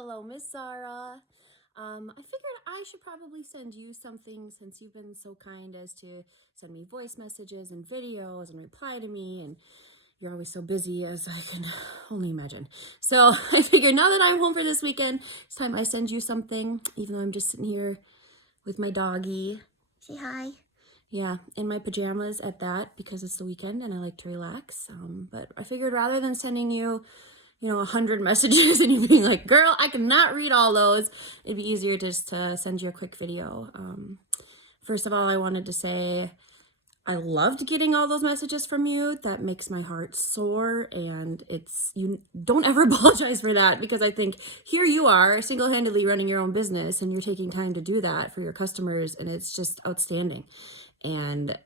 Hello, Miss Zara. I figured I should probably send you something since you've been so kind as to send me voice messages and videos and reply to me, and you're always so busy as I can only imagine. So I figured now that I'm home for this weekend, it's time I send you something, even though I'm just sitting here with my doggy. Say hi. Yeah, in my pajamas at that because it's the weekend and I like to relax. But I figured rather than sending you 100 messages and you being like, girl, I cannot read all those, it'd be easier just to send you a quick video. First of all, I wanted to say I loved getting all those messages from you. That makes my heart soar, and you don't ever apologize for that, because I think here you are single-handedly running your own business and you're taking time to do that for your customers, and it's just outstanding. And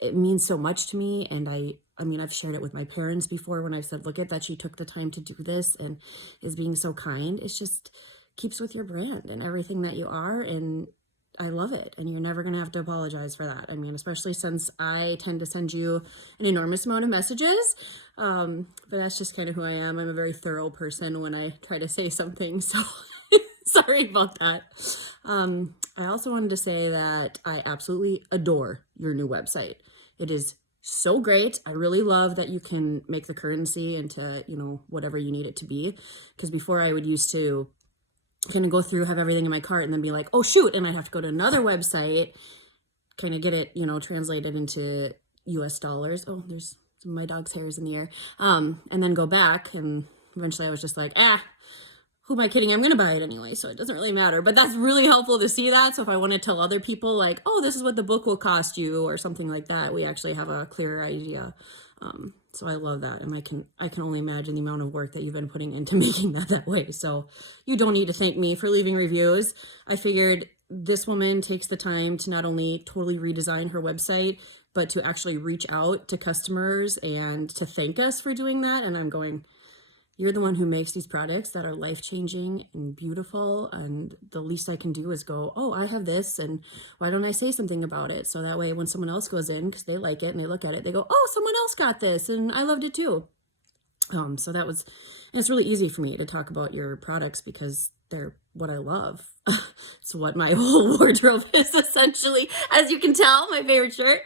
it means so much to me, and I mean, I've shared it with my parents before when I've said, look at that, she took the time to do this and is being so kind. It's just keeps with your brand and everything that you are, and I love it, and you're never going to have to apologize for that. I mean, especially since I tend to send you an enormous amount of messages, but that's just kind of who I am. I'm a very thorough person when I try to say something, so sorry about that. I also wanted to say that I absolutely adore your new website. It is so great. I really love that you can make the currency into, whatever you need it to be, because before I would used to kind of go through, have everything in my cart, and then be like, oh shoot, and I'd have to go to another website, kind of get it, translated into US dollars. Oh, there's some of my dog's hairs in the air. And then go back, and eventually I was just like, who am I kidding? I'm going to buy it anyway, so it doesn't really matter. But that's really helpful to see that. So if I want to tell other people like, oh, this is what the book will cost you or something like that, we actually have a clearer idea. So I love that, and I can only imagine the amount of work that you've been putting into making that way. So you don't need to thank me for leaving reviews. I figured this woman takes the time to not only totally redesign her website, but to actually reach out to customers and to thank us for doing that. And I'm going, you're the one who makes these products that are life-changing and beautiful, and the least I can do is go, oh, I have this, and why don't I say something about it? So that way when someone else goes in, because they like it and they look at it, they go, oh, someone else got this and I loved it too. So that was, and it's really easy for me to talk about your products because they're what I love. It's what my whole wardrobe is, essentially, as you can tell, my favorite shirt.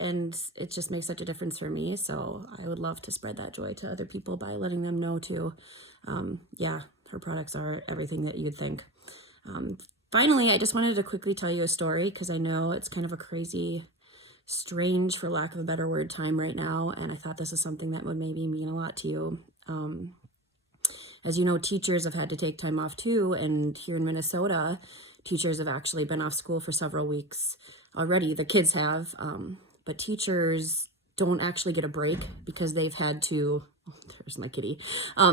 And it just makes such a difference for me. So I would love to spread that joy to other people by letting them know too. Yeah, her products are everything that you'd think. Finally, I just wanted to quickly tell you a story, because I know it's kind of a crazy, strange, for lack of a better word, time right now. And I thought this is something that would maybe mean a lot to you. As you know, teachers have had to take time off too. And here in Minnesota, teachers have actually been off school for several weeks already. The kids have, but teachers don't actually get a break because they've had to, there's my kitty,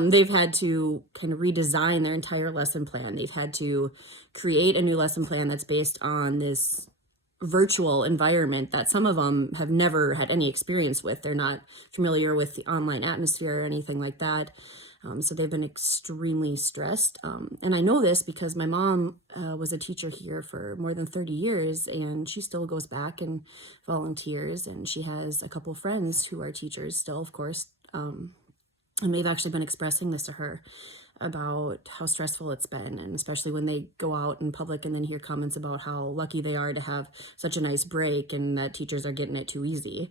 they've had to kind of redesign their entire lesson plan. They've had to create a new lesson plan that's based on this virtual environment that some of them have never had any experience with. They're not familiar with the online atmosphere or anything like that. So they've been extremely stressed. And I know this because my mom was a teacher here for more than 30 years, and she still goes back and volunteers, and she has a couple friends who are teachers still, of course. And they've actually been expressing this to her about how stressful it's been, and especially when they go out in public and then hear comments about how lucky they are to have such a nice break and that teachers are getting it too easy.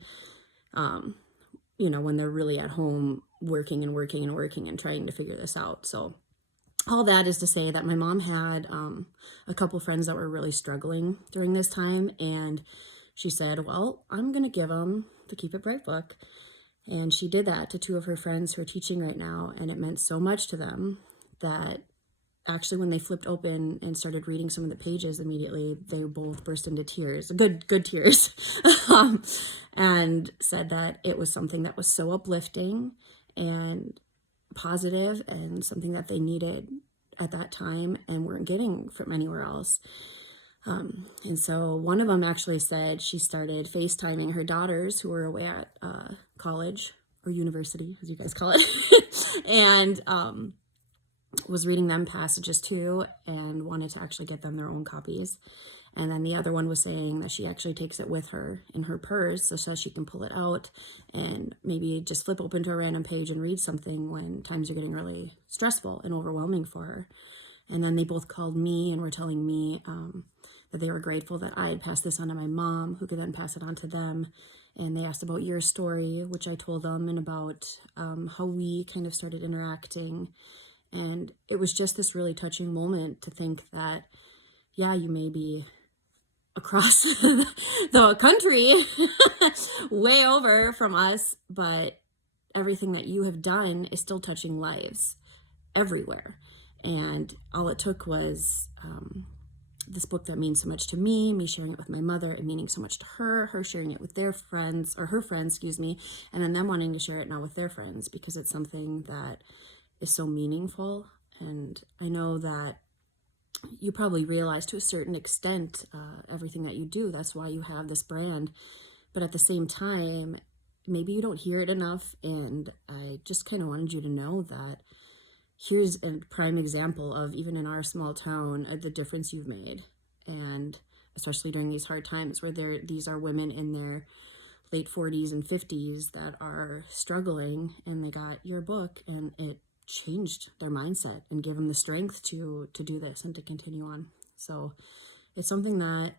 When they're really at home working and working and working and trying to figure this out. So all that is to say that my mom had a couple friends that were really struggling during this time, and she said, well, I'm going to give them the Keep It Bright book. And she did that to two of her friends who are teaching right now, and it meant so much to them that actually when they flipped open and started reading some of the pages immediately, they both burst into tears, good tears, and said that it was something that was so uplifting and positive and something that they needed at that time and weren't getting from anywhere else. And so one of them actually said she started FaceTiming her daughters who were away at college or university, as you guys call it, and was reading them passages too and wanted to actually get them their own copies. And then the other one was saying that she actually takes it with her in her purse so she can pull it out and maybe just flip open to a random page and read something when times are getting really stressful and overwhelming for her. And then they both called me and were telling me that they were grateful that I had passed this on to my mom, who could then pass it on to them. And they asked about your story, which I told them, and about how we kind of started interacting. And it was just this really touching moment to think that, yeah, you may be across the country, way over from us, but everything that you have done is still touching lives everywhere. And all it took was this book that means so much to me sharing it with my mother, and meaning so much to her sharing it with their friends, or her friends, excuse me, and then them wanting to share it now with their friends, because it's something that is so meaningful. And I know that you probably realize to a certain extent everything that you do. That's why you have this brand. But at the same time, maybe you don't hear it enough. And I just kind of wanted you to know that here's a prime example of, even in our small town, the difference you've made. And especially during these hard times where these are women in their late 40s and 50s that are struggling, and they got your book and it changed their mindset and gave them the strength to do this and to continue on. So it's something that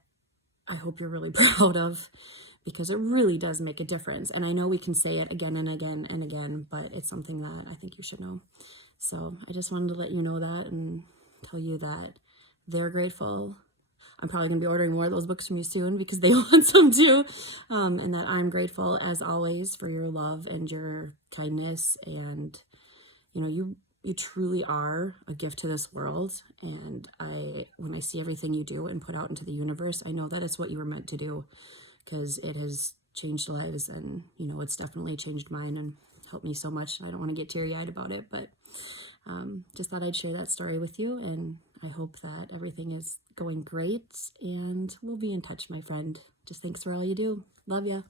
I hope you're really proud of, because it really does make a difference. And I know we can say it again and again and again, but it's something that I think you should know. So I just wanted to let you know that and tell you that they're grateful. I'm probably going to be ordering more of those books from you soon because they want some too. And that I'm grateful, as always, for your love and your kindness. And, you know, you truly are a gift to this world. And when I see everything you do and put out into the universe, I know that it's what you were meant to do, because it has changed lives. And, you know, it's definitely changed mine and helped me so much. I don't want to get teary-eyed about it, but just thought I'd share that story with you. And I hope that everything is going great, and we'll be in touch, my friend. Just thanks for all you do. Love ya.